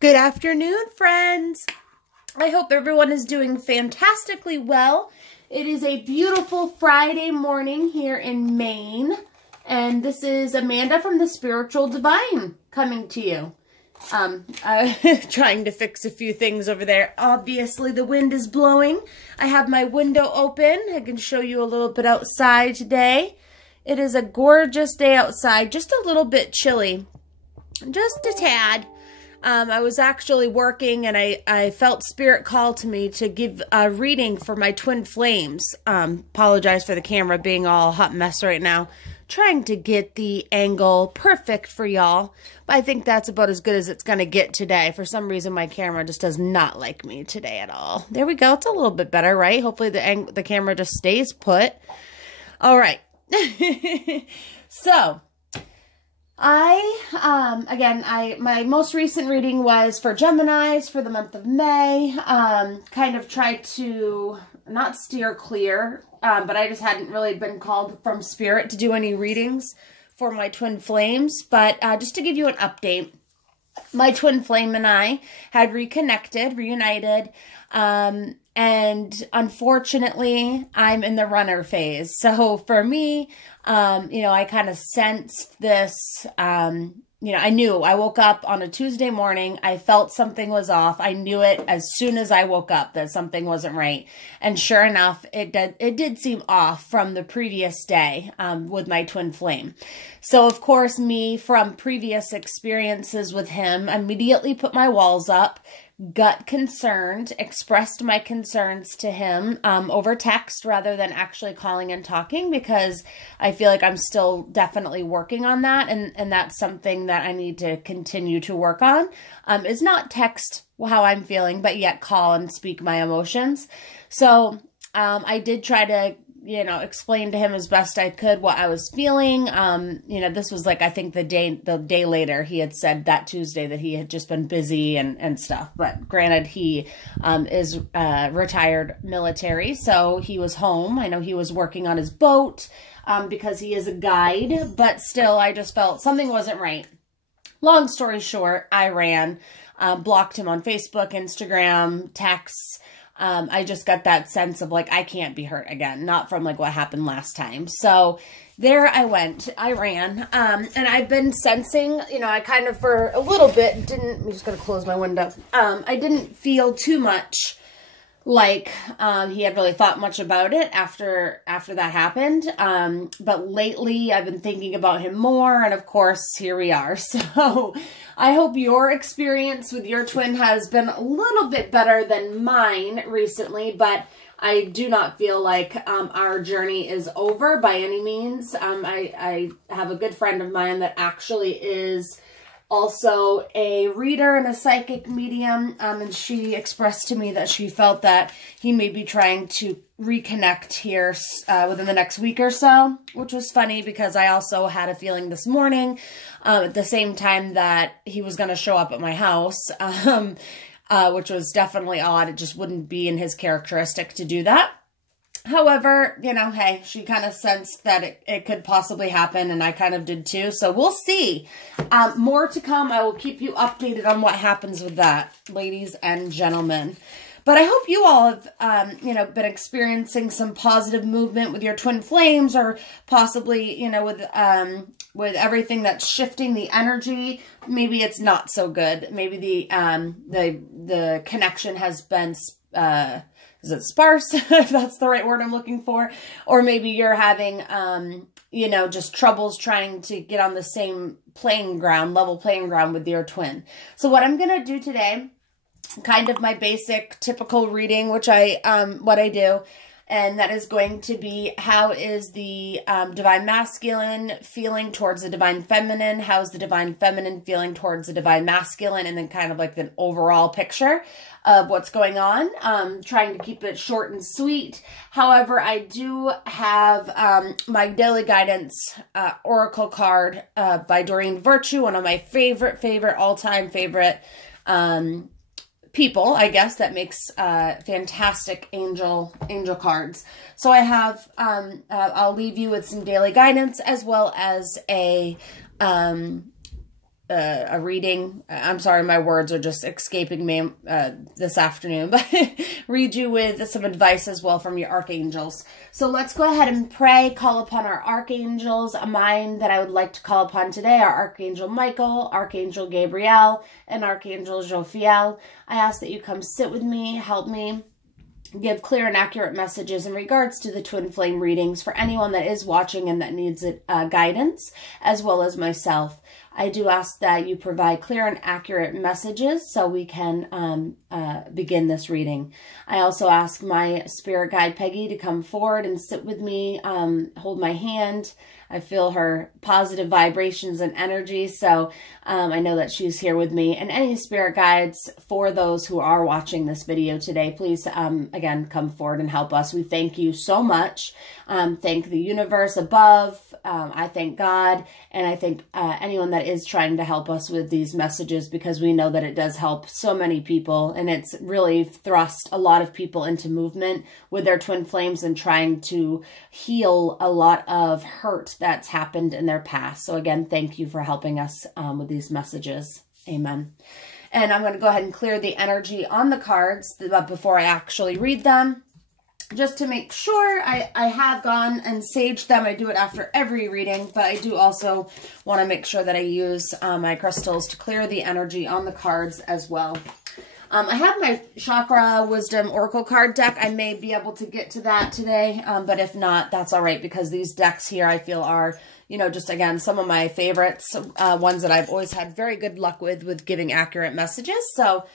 Good afternoon, friends. I hope everyone is doing fantastically well. It is a beautiful Friday morning here in Maine, and this is Amanda from the Spiritual Divine coming to you. I'm trying to fix a few things over there. Obviously, the wind is blowing. I have my window open. I can show you a little bit outside today. It is a gorgeous day outside, just a little bit chilly, just a tad. I was actually working and I felt spirit call to me to give a reading for my twin flames. Apologize for the camera being all hot mess right now. Trying to get the angle perfect for y'all. But I think that's about as good as it's going to get today. For some reason, my camera just does not like me today at all. There we go. It's a little bit better, right? Hopefully the camera just stays put. All right. So... my most recent reading was for Geminis for the month of May. Kind of tried to not steer clear, but I just hadn't really been called from spirit to do any readings for my twin flames. But just to give you an update, my twin flame and I had reunited, and unfortunately, I'm in the runner phase. So for me, I kind of sensed this, I knew. I woke up on a Tuesday morning. I felt something was off. I knew it as soon as I woke up that something wasn't right. And sure enough, it did seem off from the previous day with my twin flame. So, of course, me from previous experiences with him immediately put my walls up, got concerned, expressed my concerns to him over text rather than actually calling and talking, because I feel like I'm still definitely working on that, and that's something that I need to continue to work on, is not text how I'm feeling, but yet call and speak my emotions. So I did try to explain to him as best I could what I was feeling. This was like, I think the day later he had said that Tuesday that he had just been busy and stuff. But granted, he is retired military, so he was home. I know he was working on his boat because he is a guide, but still I just felt something wasn't right. Long story short, I ran, blocked him on Facebook, Instagram, texts. I just got that sense of like, I can't be hurt again, not from like what happened last time. So there I went, I ran, and I've been sensing, I kind of for a little bit I'm just going to close my window. I didn't feel too much like, he had really thought much about it after that happened. But lately I've been thinking about him more, and of course here we are. So I hope your experience with your twin has been a little bit better than mine recently, but I do not feel like our journey is over by any means. I have a good friend of mine that actually is also a reader and a psychic medium, and she expressed to me that she felt that he may be trying to reconnect here within the next week or so, which was funny because I also had a feeling this morning at the same time that he was going to show up at my house, which was definitely odd. It just wouldn't be in his characteristic to do that. However, hey, she kind of sensed that it could possibly happen, and I kind of did too. So we'll see. More to come. I will keep you updated on what happens with that, ladies and gentlemen. But I hope you all have, been experiencing some positive movement with your twin flames, or possibly, with everything that's shifting the energy. Maybe it's not so good. Maybe the connection has been, is it sparse? If that's the right word I'm looking for. Or maybe you're having, just troubles trying to get on the same level playing ground with your twin. So what I'm going to do today, kind of my basic typical reading, which what I do, and that is going to be, how is the divine masculine feeling towards the divine feminine? How is the divine feminine feeling towards the divine masculine? And then kind of like the overall picture of what's going on. Trying to keep it short and sweet. However, I do have my daily guidance oracle card by Doreen Virtue, one of my all-time favorite people, I guess, that makes fantastic angel cards. So I have, I'll leave you with some daily guidance, as well as a a reading. I'm sorry, my words are just escaping me this afternoon, but read you with some advice as well from your archangels. So let's go ahead and pray, call upon our archangels. Mine that I would like to call upon today are Archangel Michael, Archangel Gabriel, and Archangel Jophiel. I ask that you come sit with me, help me, give clear and accurate messages in regards to the twin flame readings for anyone that is watching and that needs guidance, as well as myself. I do ask that you provide clear and accurate messages so we can begin this reading. I also ask my spirit guide, Peggy, to come forward and sit with me, hold my hand. I feel her positive vibrations and energy, so I know that she's here with me. And any spirit guides for those who are watching this video today, please, again, come forward and help us. We thank you so much. Thank the universe above. I thank God, and I thank anyone that is trying to help us with these messages, because we know that it does help so many people, and it's really thrust a lot of people into movement with their twin flames and trying to heal a lot of hurt that's happened in their past. So again, thank you for helping us with these messages. Amen. And I'm going to go ahead and clear the energy on the cards before I actually read them, just to make sure. I have gone and saged them. I do it after every reading, but I do also want to make sure that I use my crystals to clear the energy on the cards as well. I have my Chakra Wisdom Oracle card deck. I may be able to get to that today, but if not, that's all right, because these decks here I feel are, you know, just again, some of my favorites, ones that I've always had very good luck with giving accurate messages. So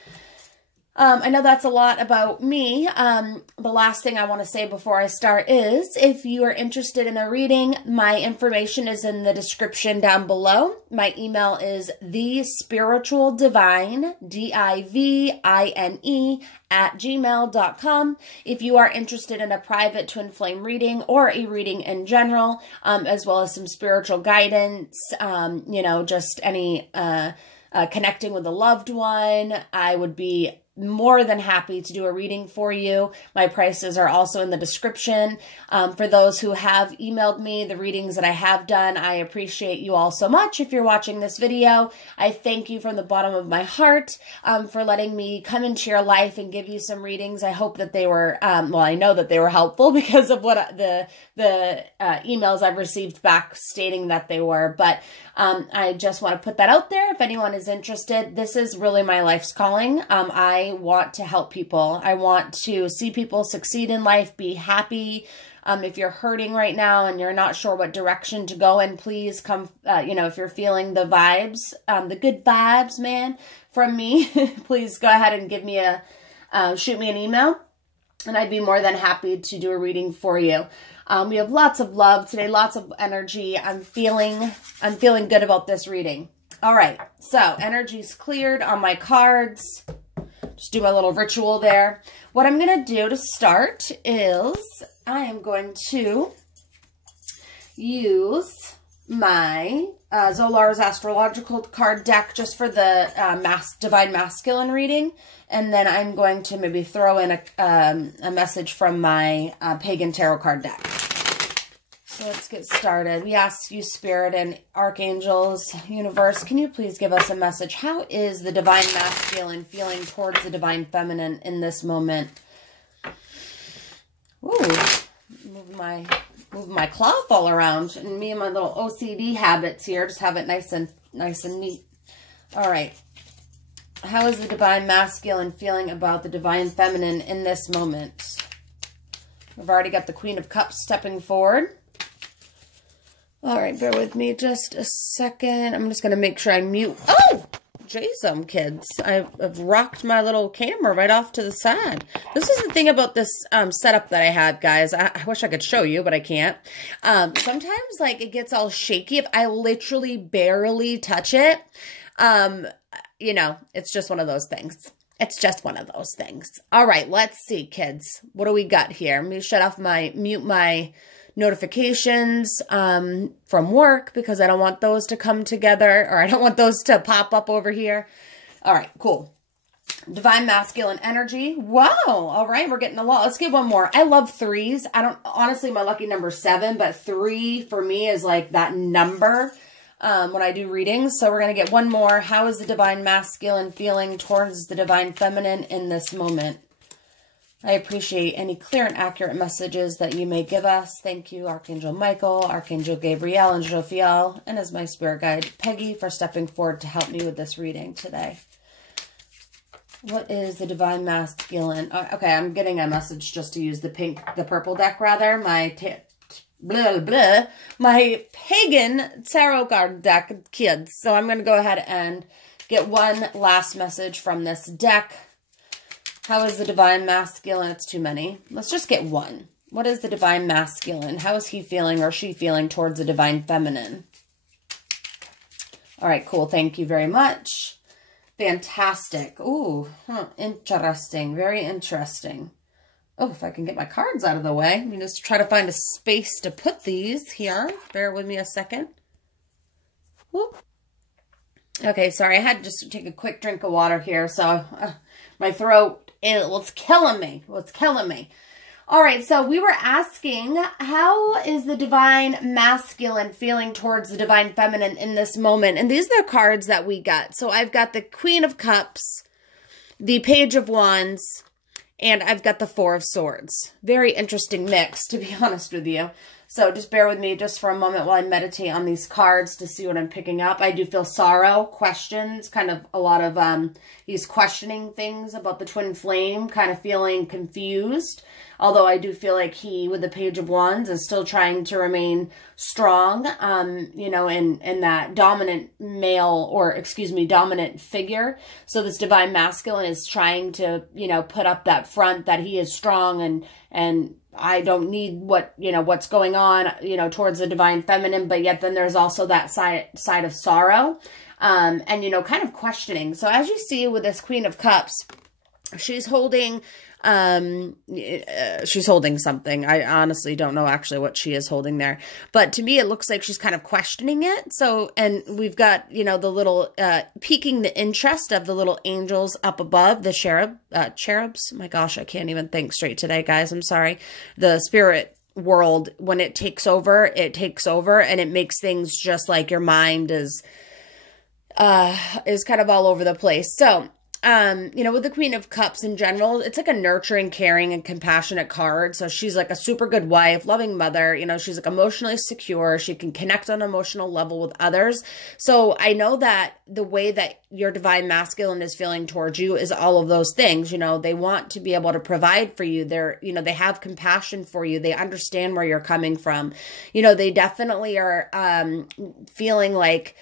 I know that's a lot about me. The last thing I want to say before I start is, if you are interested in a reading, my information is in the description down below. My email is thespiritualdivine, DIVINE, @gmail.com. If you are interested in a private twin flame reading or a reading in general, as well as some spiritual guidance, you know, just any connecting with a loved one, I would be more than happy to do a reading for you. My prices are also in the description. For those who have emailed me the readings that I have done, I appreciate you all so much. If you're watching this video, I thank you from the bottom of my heart for letting me come into your life and give you some readings. I hope that they were, well, I know that they were helpful because of what the emails I've received back stating that they were. But I just want to put that out there. If anyone is interested, this is really my life's calling. I want to help people. I want to see people succeed in life, be happy. If you're hurting right now and you're not sure what direction to go in, please come, you know, if you're feeling the vibes, the good vibes, man, from me, please go ahead and give me shoot me an email, and I'd be more than happy to do a reading for you. We have lots of love today, lots of energy. I'm feeling good about this reading. All right, so energy's cleared on my cards. Just do my little ritual there. What I'm going to do to start is I am going to use my Zolar's Astrological card deck just for the Divine Masculine reading. And then I'm going to maybe throw in a message from my Pagan Tarot card deck. So let's get started. We ask you, Spirit and Archangels, Universe, can you please give us a message? How is the Divine Masculine feeling towards the Divine Feminine in this moment? Ooh, move my cloth all around. And me and my little OCD habits here, just have it nice and neat. All right. How is the Divine Masculine feeling about the Divine Feminine in this moment? We've already got the Queen of Cups stepping forward. All right, bear with me just a second. I'm just going to make sure I mute. Oh, Jason, kids. I've rocked my little camera right off to the side. This is the thing about this setup that I have, guys. I wish I could show you, but I can't. Sometimes, like, it gets all shaky if I literally barely touch it. You know, it's just one of those things. It's just one of those things. All right, let's see, kids. What do we got here? Let me mute my notifications from work, because I don't want those to come together, or I don't want those to pop up over here. All right, cool. Divine Masculine energy. Wow. All right, we're getting a lot. Let's get one more. I love threes. Honestly, my lucky number is 7, but 3 for me is like that number. when I do readings. So we're going to get one more. How is the divine masculine feeling towards the divine feminine in this moment? I appreciate any clear and accurate messages that you may give us. Thank you, Archangel Michael, Archangel Gabriel, and Jophiel, and as my spirit guide, Peggy, for stepping forward to help me with this reading today. What is the divine masculine? Okay, I'm getting a message just to use the purple deck rather. My pagan tarot card deck, kids. So I'm going to go ahead and get one last message from this deck. How is the divine masculine? It's too many. Let's just get one. What is the divine masculine? How is he feeling or she feeling towards the divine feminine? All right, cool. Thank you very much. Fantastic. Ooh, interesting. Very interesting. Oh, if I can get my cards out of the way. Let me just try to find a space to put these here. Bear with me a second. Whoop. Okay, sorry. I had to just take a quick drink of water here. So my throat, it was killing me. It was killing me. All right, so we were asking, how is the divine masculine feeling towards the divine feminine in this moment? And these are the cards that we got. So I've got the Queen of Cups, the Page of Wands, and I've got the Four of Swords. Very interesting mix, to be honest with you. So just bear with me just for a moment while I meditate on these cards to see what I'm picking up. I do feel sorrow, questions, kind of a lot of, he's questioning things about the twin flame, kind of feeling confused. Although I do feel like he, with the Page of Wands, is still trying to remain strong, you know, in that dominant male, or excuse me, dominant figure. So this divine masculine is trying to, you know, put up that front that he is strong and I don't need what, you know, what's going on, you know, towards the divine feminine, but yet then there's also that side of sorrow, and, you know, kind of questioning. So as you see with this Queen of Cups, she's holding something. I honestly don't know actually what she is holding there, but to me, it looks like she's kind of questioning it. So, and we've got, you know, the little, piquing the interest of the little angels up above, the cherubs. My gosh, I can't even think straight today, guys. I'm sorry. The spirit world, when it takes over, and it makes things just like your mind is kind of all over the place. So, you know, with the Queen of Cups in general, it's like a nurturing, caring, and compassionate card. So she's like a super good wife, loving mother. You know, she's like emotionally secure. She can connect on an emotional level with others. So I know that the way that your divine masculine is feeling towards you is all of those things. You know, they want to be able to provide for you. They're, you know, they have compassion for you. They understand where you're coming from. You know, they definitely are, feeling like,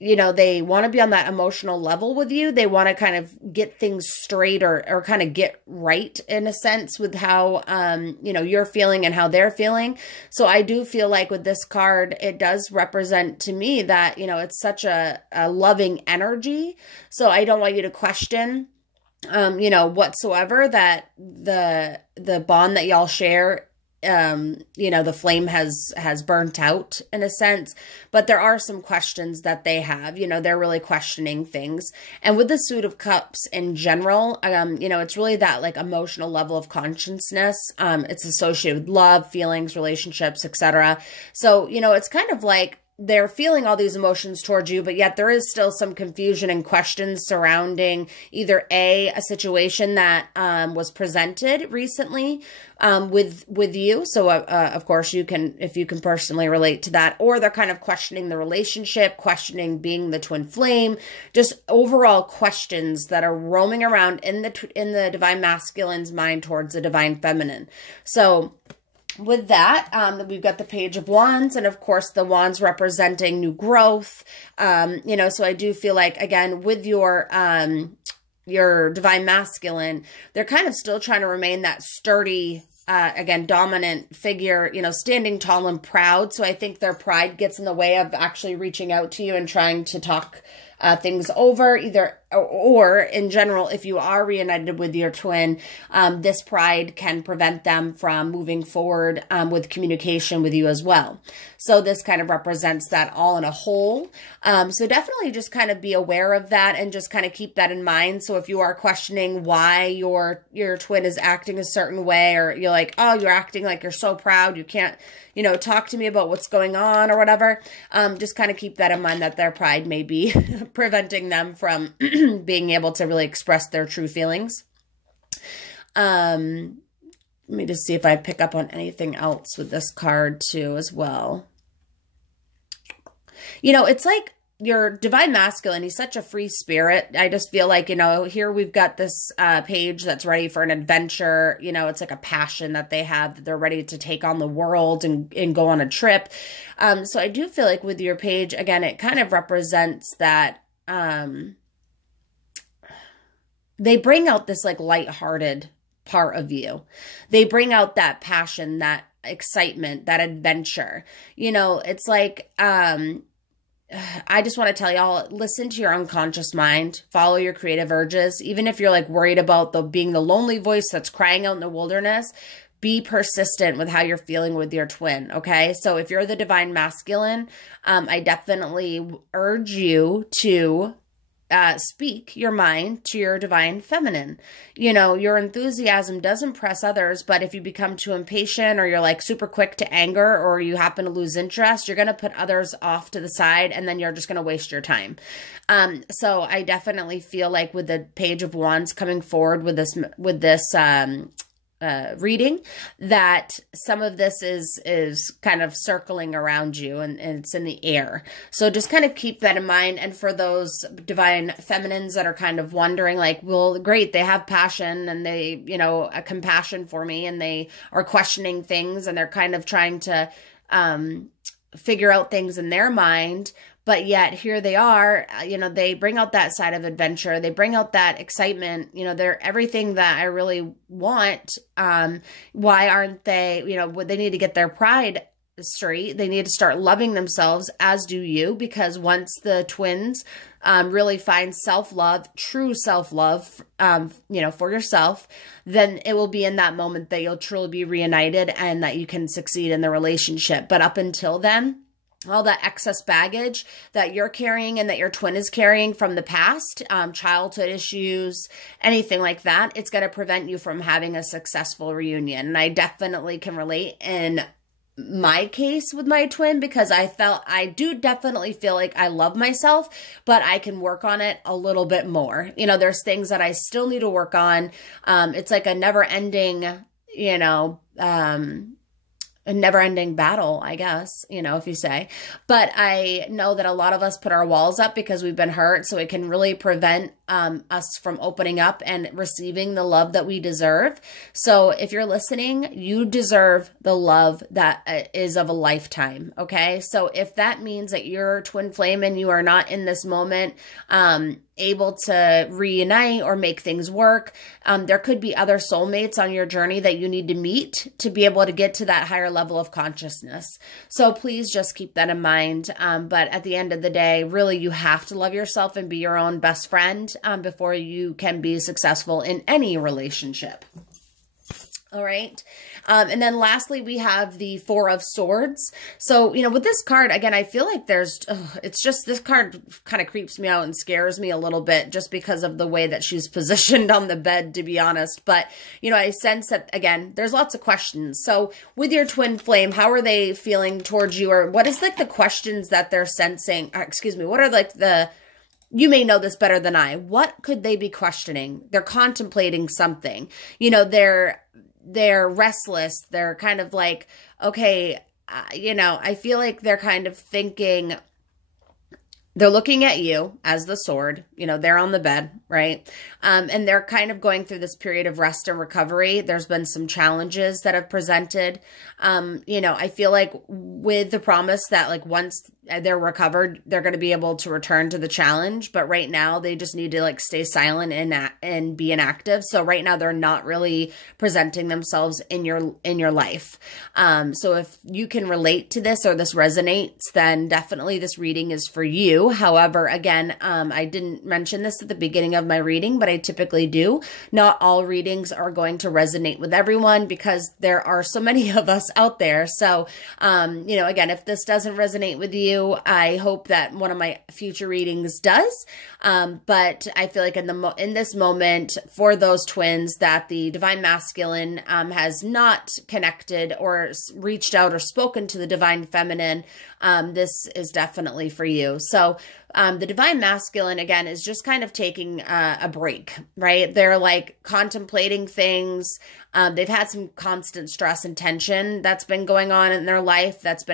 you know, they want to be on that emotional level with you. They want to kind of get things straight or kind of get right in a sense with how, you know, you're feeling and how they're feeling. So I do feel like with this card, it does represent to me that, you know, it's such a loving energy. So I don't want you to question, you know, whatsoever that the bond that y'all share, you know, the flame has burnt out in a sense, but there are some questions that they have, you know, they're really questioning things. And with the Suit of Cups in general, you know, it's really that like emotional level of consciousness. It's associated with love, feelings, relationships, etc. So, you know, it's kind of like they're feeling all these emotions towards you, but yet there is still some confusion and questions surrounding either a situation that was presented recently with you. So of course you can, if you can personally relate to that, or they're kind of questioning the relationship, questioning being the twin flame, just overall questions that are roaming around in the divine masculine's mind towards the divine feminine. So with that, we've got the Page of Wands, and of course the wands representing new growth. You know, so I do feel like, again, with your divine masculine, they're kind of still trying to remain that sturdy, again, dominant figure, you know, standing tall and proud. So I think their pride gets in the way of actually reaching out to you and trying to talk things over, either or in general, if you are reunited with your twin, this pride can prevent them from moving forward with communication with you as well. So this kind of represents that all in a whole. So definitely just kind of be aware of that and just kind of keep that in mind. So if you are questioning why your twin is acting a certain way, or you're like, oh, you're acting like you're so proud, you can't, talk to me about what's going on or whatever, just kind of keep that in mind, that their pride may be preventing them from being able to really express their true feelings. Let me just see if I pick up on anything else with this card too as well. It's like your divine masculine, he's such a free spirit. I just feel like, here we've got this page that's ready for an adventure. It's like a passion that they have, that they're ready to take on the world and go on a trip. So I do feel like with your page, again, it kind of represents that they bring out this like lighthearted part of you. They bring out that passion, that excitement, that adventure. It's like, I just want to tell y'all, listen to your unconscious mind, follow your creative urges. Even if you're like worried about being the lonely voice that's crying out in the wilderness, be persistent with how you're feeling with your twin. Okay. So if you're the divine masculine, I definitely urge you to speak your mind to your divine feminine. Your enthusiasm does impress others, but if you become too impatient, or you're like super quick to anger, or you happen to lose interest, you're going to put others off to the side, and then you're just going to waste your time. So I definitely feel like with the Page of Wands coming forward with this reading, that some of this is kind of circling around you, and it's in the air. So just kind of keep that in mind. And for those divine feminines that are kind of wondering, like, well, great, they have passion and they, a compassion for me, and they are questioning things, and they're kind of trying to figure out things in their mind. But yet here they are, they bring out that side of adventure. They bring out that excitement. They're everything that I really want. Why aren't they, they need to get their pride straight. They need to start loving themselves, as do you, because once the twins really find self-love, true self-love, for yourself, then it will be in that moment that you'll truly be reunited and that you can succeed in the relationship. But up until then, all that excess baggage that you're carrying and that your twin is carrying from the past, childhood issues, anything like that, it's going to prevent you from having a successful reunion. And I definitely can relate in my case with my twin, because I do definitely feel like I love myself, but I can work on it a little bit more. There's things that I still need to work on. It's like a never ending, a never-ending battle, I guess, if you say. But I know that a lot of us put our walls up because we've been hurt, so it can really prevent us from opening up and receiving the love that we deserve. So if you're listening, you deserve the love that is of a lifetime, okay? So if that means that you're twin flame and you are not in this moment able to reunite or make things work, there could be other soulmates on your journey that you need to meet to be able to get to that higher level of consciousness. So please just keep that in mind. But at the end of the day, really, you have to love yourself and be your own best friend before you can be successful in any relationship. All right. And then lastly, we have the Four of Swords. So, with this card, again, I feel like it's just, this card kind of creeps me out and scares me a little bit just because of the way that she's positioned on the bed, to be honest. But, I sense that, again, there's lots of questions. So with your twin flame, how are they feeling towards you? Or what is like the questions that they're sensing? What are like you may know this better than I. What could they be questioning? They're contemplating something. They're restless. They're kind of like, okay, I feel like they're kind of thinking, they're looking at you as the sword, they're on the bed, right? And they're kind of going through this period of rest and recovery. There's been some challenges that have presented. You know, I feel like with the promise that like once they're recovered, they're going to be able to return to the challenge. But right now they just need to like stay silent and be inactive. So right now they're not really presenting themselves in your life. So if you can relate to this or this resonates, then definitely this reading is for you. However, again, I didn't mention this at the beginning of my reading, but I typically do. Not all readings are going to resonate with everyone because there are so many of us out there. So, you know, again, if this doesn't resonate with you, I hope that one of my future readings does. But I feel like in this moment for those twins that the divine masculine has not connected or reached out or spoken to the divine feminine, this is definitely for you. So the divine masculine, again, is just kind of taking a break, right? They're like contemplating things. They've had some constant stress and tension that's been going on in their life that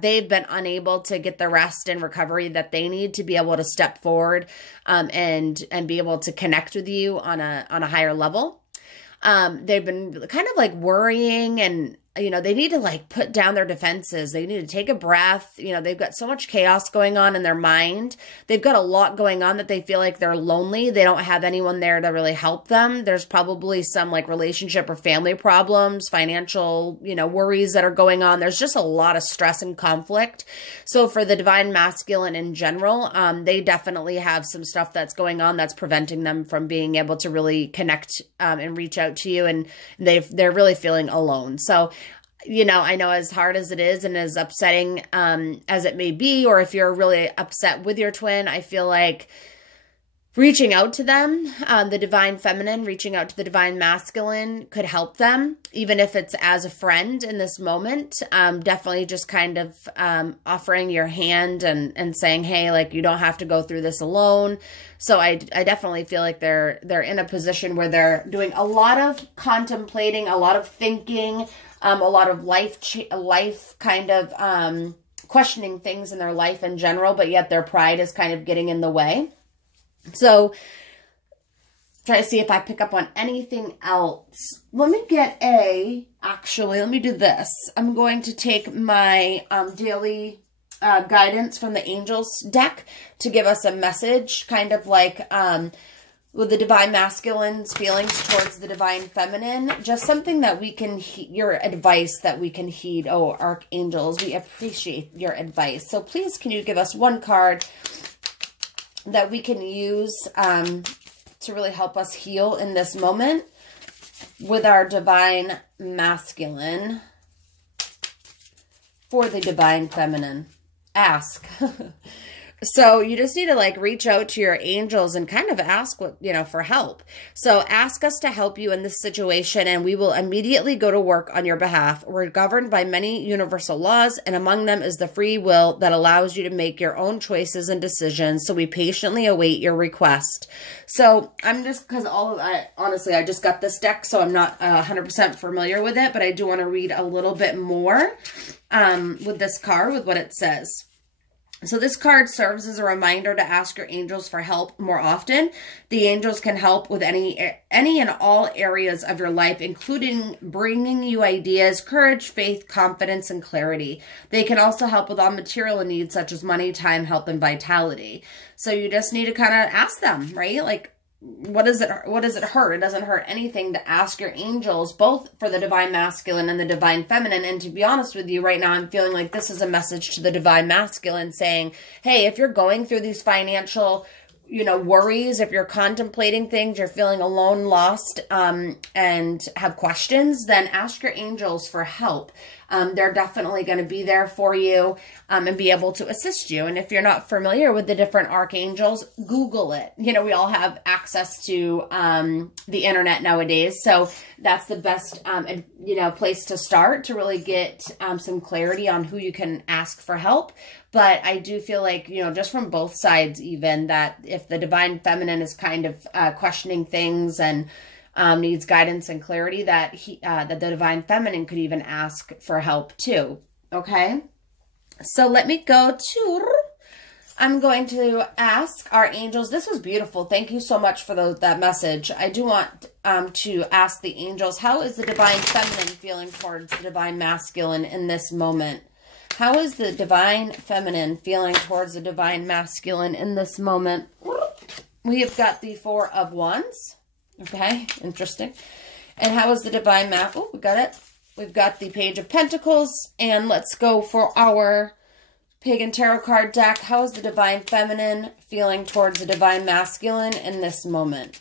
they've been unable to get the rest and recovery that they need to be able to step forward and be able to connect with you on a higher level. They've been kind of like worrying, and you know, they need to like put down their defenses. They need to take a breath. You know, they've got so much chaos going on in their mind. They've got a lot going on that they feel like they're lonely. They don't have anyone there to really help them. There's probably some like relationship or family problems, financial, you know, worries that are going on. There's just a lot of stress and conflict. So for the divine masculine in general, they definitely have some stuff that's going on that's preventing them from being able to really connect and reach out to you. And they're really feeling alone. So, you know, I know as hard as it is and as upsetting as it may be, or if you're really upset with your twin, I feel like reaching out to them, the divine feminine, reaching out to the divine masculine could help them, even if it's as a friend in this moment. Definitely just kind of offering your hand and saying, hey, like, you don't have to go through this alone. So I definitely feel like they're in a position where they're doing a lot of contemplating, a lot of thinking, a lot of life kind of questioning things in their life in general, but yet their pride is kind of getting in the way. So try to see if I pick up on anything else. Let me do this. I'm going to take my daily guidance from the angels deck to give us a message, kind of like with the divine masculine's feelings towards the divine feminine, just something that we can your advice that we can heed. Oh, archangels, we appreciate your advice. So please, can you give us one card that we can use to really help us heal in this moment with our divine masculine for the divine feminine? Ask. So you just need to like reach out to your angels and kind of ask for help. So ask us to help you in this situation, and we will immediately go to work on your behalf. We're governed by many universal laws, and among them is the free will that allows you to make your own choices and decisions. So we patiently await your request. So I'm just, because honestly, I just got this deck, so I'm not 100% familiar with it, but I do want to read a little bit more with this card, with what it says. So this card serves as a reminder to ask your angels for help more often. The angels can help with any and all areas of your life, including bringing you ideas, courage, faith, confidence, and clarity. They can also help with all material needs such as money, time, health, and vitality. So you just need to kind of ask them, right? Like, what does it hurt? It doesn't hurt anything to ask your angels, both for the divine masculine and the divine feminine. And to be honest with you, right now, I'm feeling like this is a message to the divine masculine saying, hey, if you're going through these financial, worries, if you're contemplating things, you're feeling alone, lost, and have questions, then ask your angels for help. They're definitely going to be there for you and be able to assist you. And if you're not familiar with the different archangels, Google it. We all have access to the internet nowadays. So that's the best, place to start to really get some clarity on who you can ask for help. But I do feel like, just from both sides, even that if the divine feminine is kind of questioning things and needs guidance and clarity, that the divine feminine could even ask for help too. Okay. So let me go to I'm going to ask our angels. This was beautiful. Thank you so much for that message. I do want to ask the angels, how is the divine feminine feeling towards the divine masculine in this moment? How is the divine feminine feeling towards the divine masculine in this moment? We have got the Four of Wands. Okay, interesting. And how is the divine oh, we got it. We've got the Page of Pentacles. And let's go for our Pagan Tarot card deck. How is the divine feminine feeling towards the divine masculine in this moment?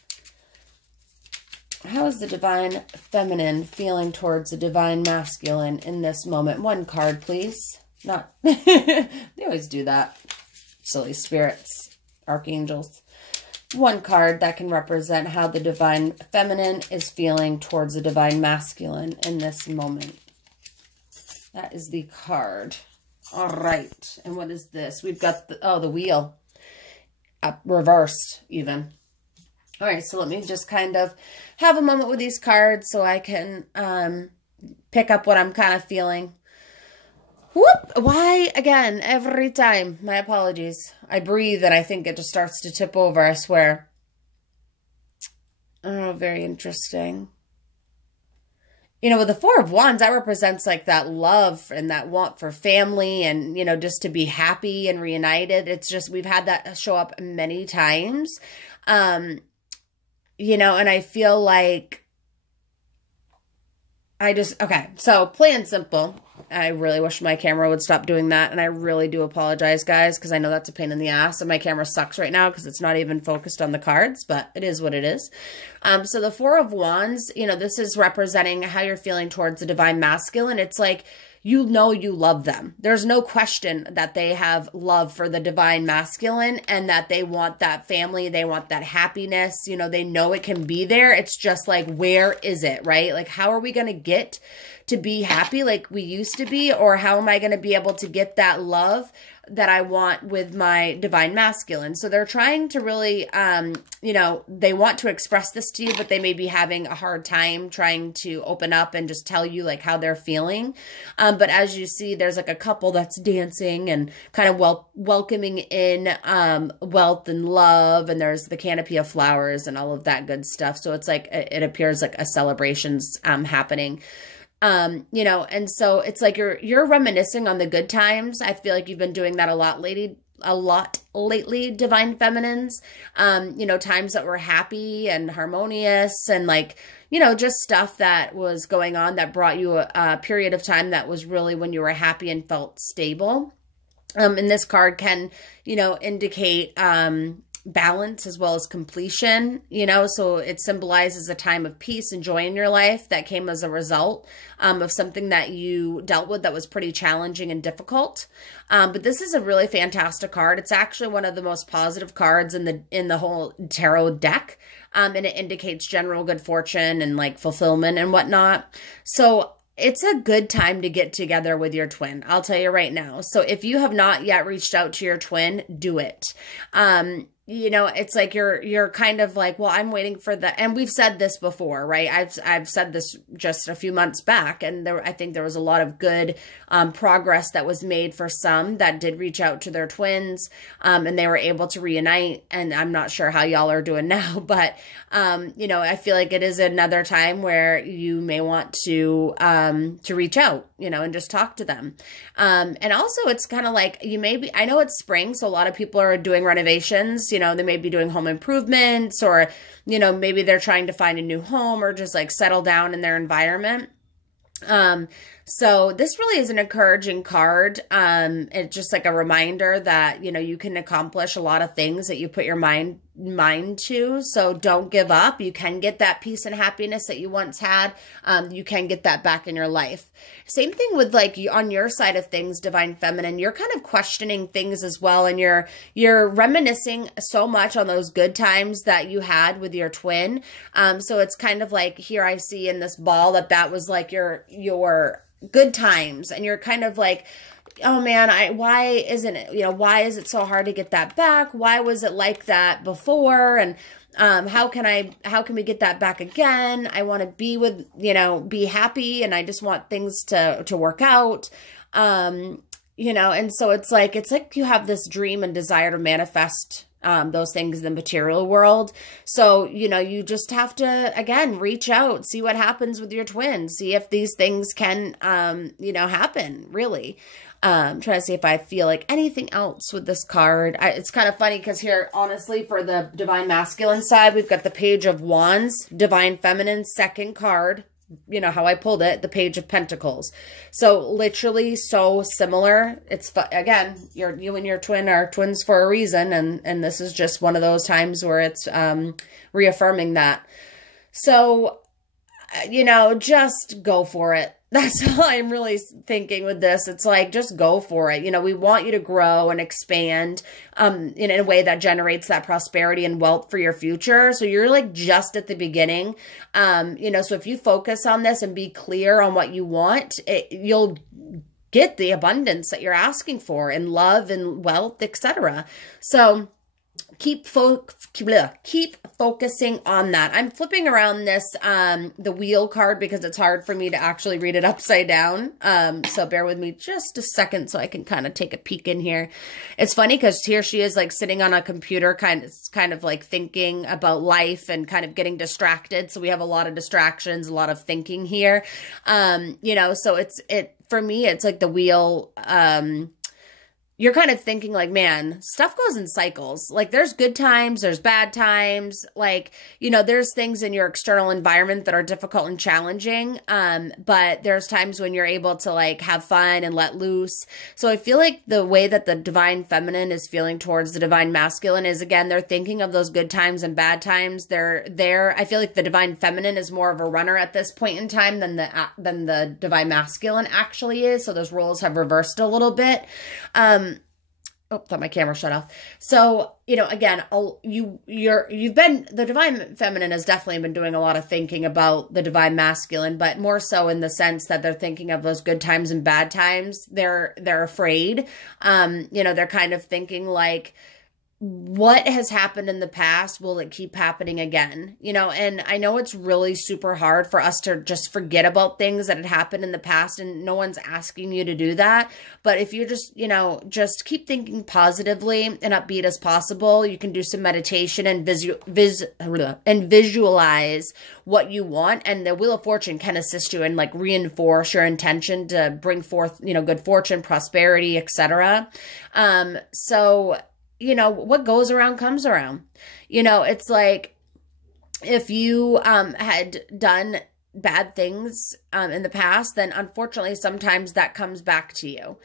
How is the divine feminine feeling towards the divine masculine in this moment? One card, please. Not, they always do that. Silly spirits, archangels. One card that can represent how the divine feminine is feeling towards the divine masculine in this moment. That is the card. All right. And what is this? We've got the wheel. Reversed, even. All right. So let me just kind of have a moment with these cards so I can pick up what I'm kind of feeling. Whoop! Why again? Every time. My apologies. I breathe and I think it just starts to tip over, I swear. Oh, very interesting. You know, with the Four of Wands, that represents like that love and that want for family and, you know, just to be happy and reunited. It's just, we've had that show up many times. You know, and I feel like okay, so plain and simple. I really wish my camera would stop doing that. And I really do apologize, guys, because I know that's a pain in the ass. And my camera sucks right now because it's not even focused on the cards, but it is what it is. So the Four of Wands, you know, this is representing how you're feeling towards the divine masculine. It's like, you know, you love them. There's no question that they have love for the divine masculine and that they want that family. They want that happiness. You know, they know it can be there. It's just like, where is it, right? Like, how are we going to get to be happy like we used to be? Or how am I going to be able to get that love that I want with my divine masculine? So they're trying to really, you know, they want to express this to you, but they may be having a hard time trying to open up and just tell you like how they're feeling. But as you see, there's like a couple that's dancing and kind of welcoming in wealth and love. And there's the canopy of flowers and all of that good stuff. So it's like, it appears like a celebration's happening. You know, and so it's like you're reminiscing on the good times. I feel like you've been doing that a lot lately, divine feminines. You know, times that were happy and harmonious and like, you know, just stuff that was going on that brought you a period of time that was really when you were happy and felt stable. And this card can, you know, indicate balance as well as completion, you know, so it symbolizes a time of peace and joy in your life that came as a result of something that you dealt with that was pretty challenging and difficult. But this is a really fantastic card. It's actually one of the most positive cards in the whole tarot deck. And it indicates general good fortune and like fulfillment and whatnot. So it's a good time to get together with your twin. I'll tell you right now. So if you have not yet reached out to your twin, do it. You know, it's like you're kind of like, well, I'm waiting for the, and we've said this before, right? I've said this just a few months back, and I think there was a lot of good progress that was made for some that did reach out to their twins, and they were able to reunite. And I'm not sure how y'all are doing now, but you know, I feel like it is another time where you may want to reach out, you know, and just talk to them. And also, it's kind of like I know it's spring, so a lot of people are doing renovations. You know, they may be doing home improvements, or, you know, maybe they're trying to find a new home or just like settle down in their environment. So this really is an encouraging card. It's just like a reminder that, you know, you can accomplish a lot of things that you put your mind to. So don't give up. You can get that peace and happiness that you once had. You can get that back in your life. Same thing with like on your side of things, divine feminine, you're kind of questioning things as well. And you're reminiscing so much on those good times that you had with your twin. So it's kind of like, here I see in this ball that was like your good times, and you're kind of like, oh man, why isn't it, you know, why is it so hard to get that back? Why was it like that before? And how can we get that back again? I want to be be happy, and I just want things to work out. you know, and so it's like you have this dream and desire to manifest those things in the material world. So, you know, you just have to, again, reach out, see what happens with your twin, see if these things can, you know, happen, really. Trying to see if I feel like anything else with this card. It's kind of funny because here, honestly, for the Divine Masculine side, we've got the Page of Wands, Divine Feminine, second card. You know how I pulled it, the Page of Pentacles. So literally so similar. It's, again, you and your twin are twins for a reason. And this is just one of those times where it's reaffirming that. So, you know, just go for it. That's all I'm really thinking with this. It's like, just go for it. You know, we want you to grow and expand in a way that generates that prosperity and wealth for your future. So you're like just at the beginning. You know, so if you focus on this and be clear on what you want, you'll get the abundance that you're asking for in love and wealth, etc. So keep focusing on that. I'm flipping around this, the wheel card because it's hard for me to actually read it upside down. So bear with me just a second so I can kind of take a peek in here. It's funny because here she is like sitting on a computer, kind of like thinking about life and kind of getting distracted. So we have a lot of distractions, a lot of thinking here. You know, so for me, it's like the wheel, you're kind of thinking like, man, stuff goes in cycles. Like there's good times, there's bad times. Like, you know, there's things in your external environment that are difficult and challenging. But there's times when you're able to like have fun and let loose. So I feel like the way that the Divine Feminine is feeling towards the Divine Masculine is, again, they're thinking of those good times and bad times. I feel like the Divine Feminine is more of a runner at this point in time than the Divine Masculine actually is. So those roles have reversed a little bit. Oh, thought my camera shut off. So, you know, again, the Divine Feminine has definitely been doing a lot of thinking about the Divine Masculine, but more so in the sense that they're thinking of those good times and bad times. They're afraid. You know, they're kind of thinking like, what has happened in the past, will it keep happening again? You know, and I know it's really super hard for us to just forget about things that had happened in the past, and no one's asking you to do that. But if you just, you know, just keep thinking positively and upbeat as possible, you can do some meditation and visualize what you want. And the Wheel of Fortune can assist you and like reinforce your intention to bring forth, you know, good fortune, prosperity, etc. So, you know, what goes around comes around. You know, it's like if you had done bad things in the past, then unfortunately sometimes that comes back to you.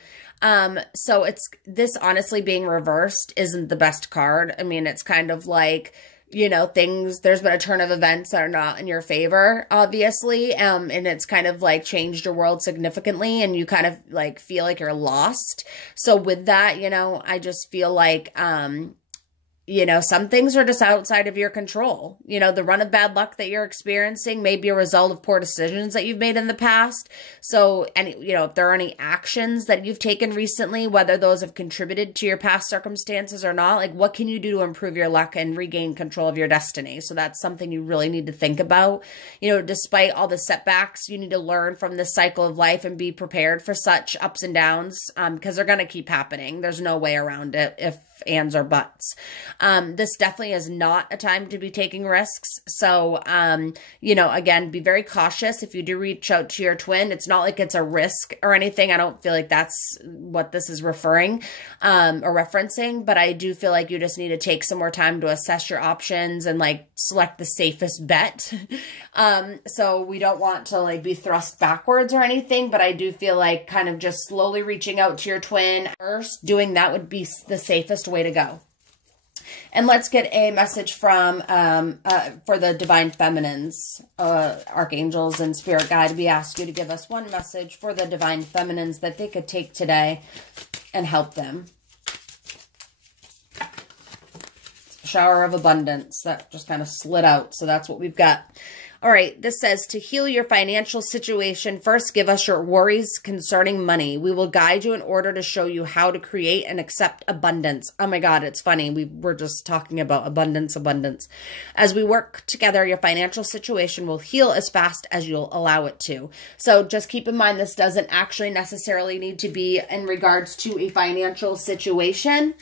So it's this honestly being reversed isn't the best card. I mean, it's kind of like, you know, there's been a turn of events that are not in your favor, obviously. And it's kind of like changed your world significantly, and you kind of like feel like you're lost. So with that, you know, I just feel like, you know, some things are just outside of your control. You know, the run of bad luck that you're experiencing may be a result of poor decisions that you've made in the past. So, you know, if there are any actions that you've taken recently, whether those have contributed to your past circumstances or not, like what can you do to improve your luck and regain control of your destiny? So that's something you really need to think about. You know, despite all the setbacks, you need to learn from this cycle of life and be prepared for such ups and downs, because they're going to keep happening. There's no way around it if ands or buts. This definitely is not a time to be taking risks. So, you know, again, be very cautious if you do reach out to your twin. It's not like it's a risk or anything. I don't feel like that's what this is referring or referencing, but I do feel like you just need to take some more time to assess your options and like select the safest bet. So we don't want to like be thrust backwards or anything, but I do feel like kind of just slowly reaching out to your twin first, doing that would be the safest way to go. And let's get a message from, for the Divine Feminines, Archangels and Spirit Guide. We ask you to give us one message for the Divine Feminines that they could take today and help them. Shower of abundance that just kind of slid out. So that's what we've got. All right, this says, to heal your financial situation, first give us your worries concerning money. We will guide you in order to show you how to create and accept abundance. Oh my God, it's funny. We were just talking about abundance. As we work together, your financial situation will heal as fast as you'll allow it to. So just keep in mind, this doesn't actually necessarily need to be in regards to a financial situation.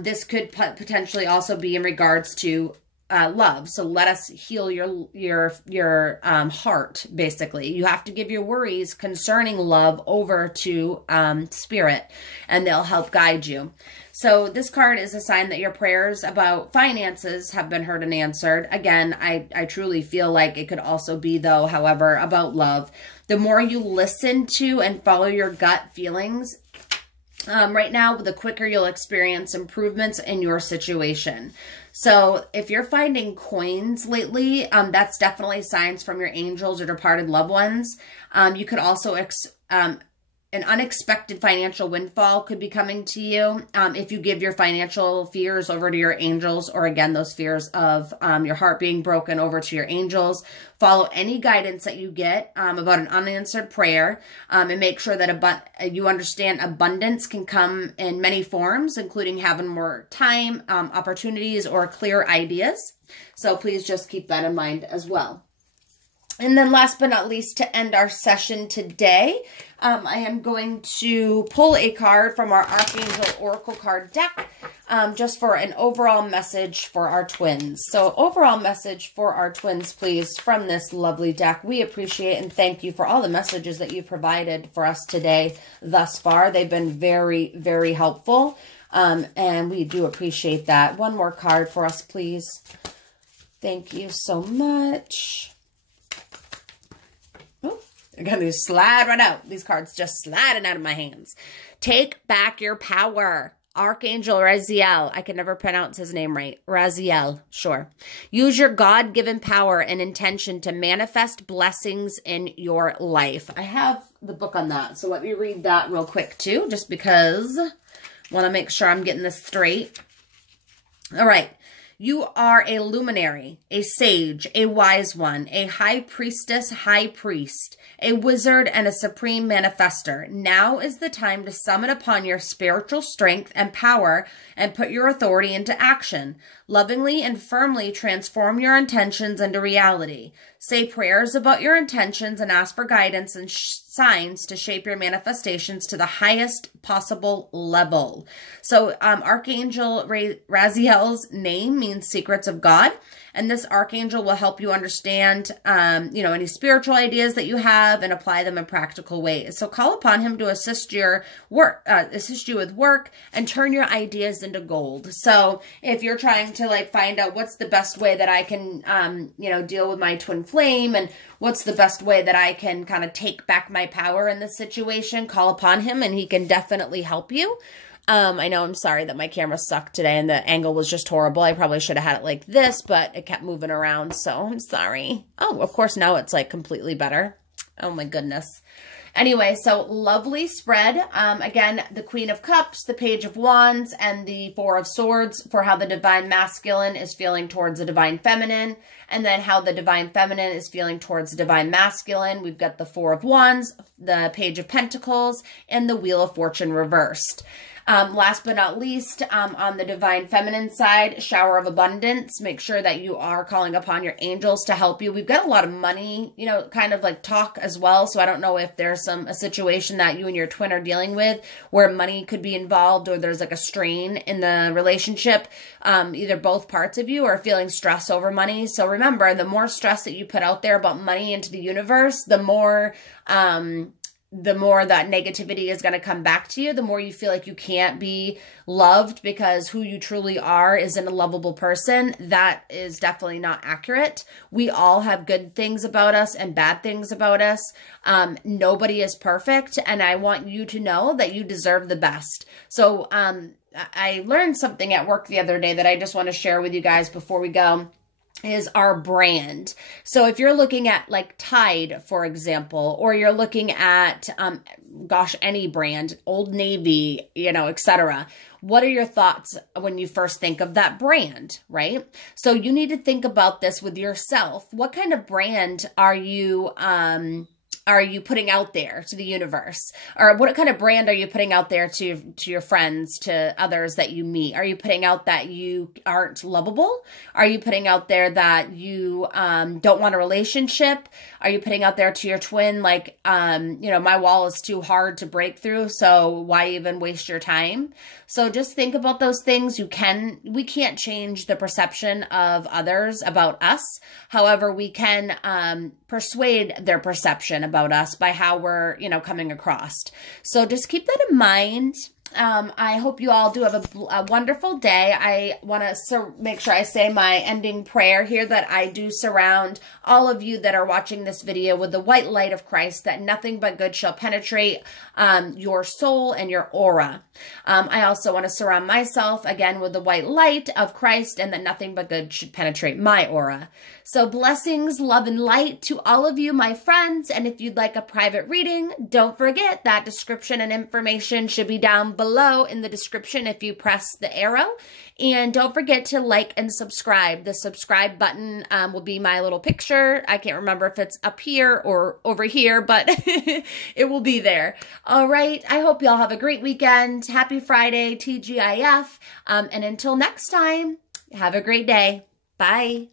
This could potentially also be in regards to love. So let us heal your heart, basically. You have to give your worries concerning love over to spirit, and they'll help guide you. So this card is a sign that your prayers about finances have been heard and answered. Again, I truly feel like it could also be, though, however, about love. The more you listen to and follow your gut feelings, right now, the quicker you'll experience improvements in your situation. So if you're finding coins lately, that's definitely signs from your angels or departed loved ones. You could also, an unexpected financial windfall could be coming to you if you give your financial fears over to your angels, or again, those fears of your heart being broken over to your angels. Follow any guidance that you get about an unanswered prayer, and make sure that you understand abundance can come in many forms, including having more time, opportunities, or clear ideas. So please just keep that in mind as well. And then last but not least, to end our session today, I am going to pull a card from our Archangel Oracle card deck, just for an overall message for our twins. So overall message for our twins, please, from this lovely deck. We appreciate and thank you for all the messages that you provided for us today thus far. They've been very, very helpful, and we do appreciate that. One more card for us, please. Thank you so much. Again, these slide right out. These cards just sliding out of my hands. Take back your power. Archangel Raziel. I can never pronounce his name right. Raziel, sure. Use your God-given power and intention to manifest blessings in your life. I have the book on that, so let me read that real quick too, just because I want to make sure I'm getting this straight. All right. You are a luminary, a sage, a wise one, a high priestess, high priest, a wizard, and a supreme manifester. Now is the time to summon upon your spiritual strength and power and put your authority into action. Lovingly and firmly transform your intentions into reality. Say prayers about your intentions and ask for guidance and signs to shape your manifestations to the highest possible level. So Archangel Raziel's name means secrets of God. And this archangel will help you understand, any spiritual ideas that you have and apply them in practical ways. So call upon him to assist you with work and turn your ideas into gold. So if you're trying to find out what's the best way that I can, deal with my twin flame, and what's the best way that I can kind of take back my power in this situation, call upon him and he can definitely help you. I know, I'm sorry that my camera sucked today and the angle was just horrible. I probably should have had it like this, but it kept moving around, so I'm sorry. Oh, of course, now it's completely better. Oh my goodness. Anyway, so lovely spread. Again, the Queen of Cups, the Page of Wands, and the Four of Swords for how the Divine Masculine is feeling towards the Divine Feminine, and then how the Divine Feminine is feeling towards the Divine Masculine. We've got the Four of Wands, the Page of Pentacles, and the Wheel of Fortune reversed. Last but not least, on the Divine Feminine side, Shower of Abundance. Make sure that you are calling upon your angels to help you. We've got a lot of money, kind of talk as well. So I don't know if there's a situation that you and your twin are dealing with where money could be involved, or there's a strain in the relationship. Either both parts of you are feeling stress over money. So remember, the more stress that you put out there about money into the universe, the more that negativity is going to come back to you, the more you feel like you can't be loved because who you truly are isn't a lovable person. That is definitely not accurate. We all have good things about us and bad things about us. Nobody is perfect, and I want you to know that you deserve the best. So I learned something at work the other day that I just want to share with you guys before we go. is our brand. So if you're looking at like Tide, for example, or you're looking at, any brand, Old Navy, etc. What are your thoughts when you first think of that brand, right? So you need to think about this with yourself. What kind of brand are you putting out there to the universe? Or what kind of brand are you putting out there to your friends, to others that you meet? Are you putting out that you aren't lovable? Are you putting out there that you don't want a relationship? Are you putting out there to your twin, like, my wall is too hard to break through, so why even waste your time? So just think about those things. We can't change the perception of others about us. However, we can persuade their perception about us by how we're, coming across. So just keep that in mind. I hope you all do have a wonderful day. I want to make sure I say my ending prayer here, that I do surround all of you that are watching this video with the white light of Christ, that nothing but good shall penetrate your soul and your aura. I also want to surround myself again with the white light of Christ, and that nothing but good should penetrate my aura. So blessings, love, and light to all of you, my friends. And if you'd like a private reading, don't forget that description and information should be down below in the description if you press the arrow. And don't forget to like and subscribe. The subscribe button will be my little picture. I can't remember if it's up here or over here, but it will be there. All right. I hope y'all have a great weekend. Happy Friday, TGIF. And until next time, have a great day. Bye.